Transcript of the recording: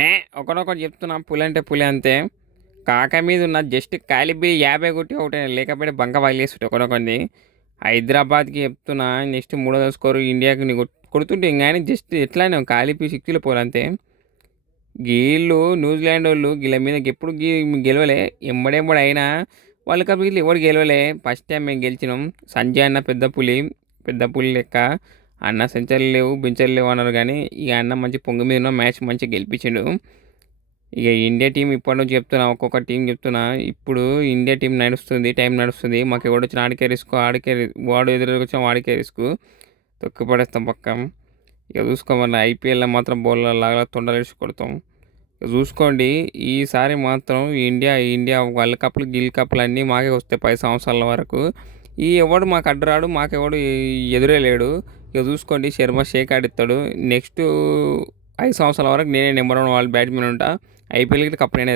ఏ ఒకడొకటి చెప్తున్నా పులి అంటే పులి అంతే. కాక మీద ఉన్న జస్ట్ కాలిబి 50 కొట్టి ఒకటే లేకపోతే బంక పగిలేస్తుంటే ఒకడొకడిది. హైదరాబాద్కి చెప్తున్నా నెక్స్ట్ మూడో స్కోరు ఇండియాకి కొడుతుంటే ఇంకా ఆయన జస్ట్ ఎట్లానే కాలిపి సిక్స్లో పోలంతే. వీళ్ళు న్యూజిలాండ్ వాళ్ళు వీళ్ళ మీద ఎప్పుడు గెలవలే. ఎంబడెంబడి అయినా వరల్డ్ కప్ వీళ్ళు ఎవరు గెలవలే. ఫస్ట్ టైం మేము గెలిచినాం. సంజయ్ అన్న పెద్ద పులి లెక్క. అన్న సెంచరీలు లేవు బెంచర్లు లేవు అన్నారు కానీ ఇక అన్న మంచి పొంగు మీద ఉన్న మ్యాచ్ మంచిగా గెలిపించిండు. ఇక ఇండియా టీం ఇప్పటి నుంచి చెప్తున్నా ఒక్కొక్క టీం చెప్తున్నా. ఇప్పుడు ఇండియా టీం నడుస్తుంది, టైం నడుస్తుంది. మాకు ఎవడు వచ్చిన ఆడికే రిస్క్, వాడు ఎదురు వచ్చిన వాడికే రిస్క్. తొక్కి పడేస్తాం పక్కం. ఇక చూసుకోమని ఐపీఎల్లో మాత్రం బౌలర్ లాగా తొండలేసి కొడతాం. ఇక చూసుకోండి ఈసారి మాత్రం ఇండియా వరల్డ్ కప్లు కప్లు అన్నీ మాకే వస్తాయి 10 సంవత్సరాల వరకు. ఎవడు మాకు అడ్డురాడు, మాకెవడు ఎదురే లేడు. ఇక చూసుకోండి శర్మ షేక్ ఆడిస్తాడు. నెక్స్ట్ 5 సంవత్సరాల వరకు నేనే నెంబర్ 1 వాళ్ళు బ్యాట్స్మెన్ ఉంటా. ఐపీఎల్కి కప్ నేనే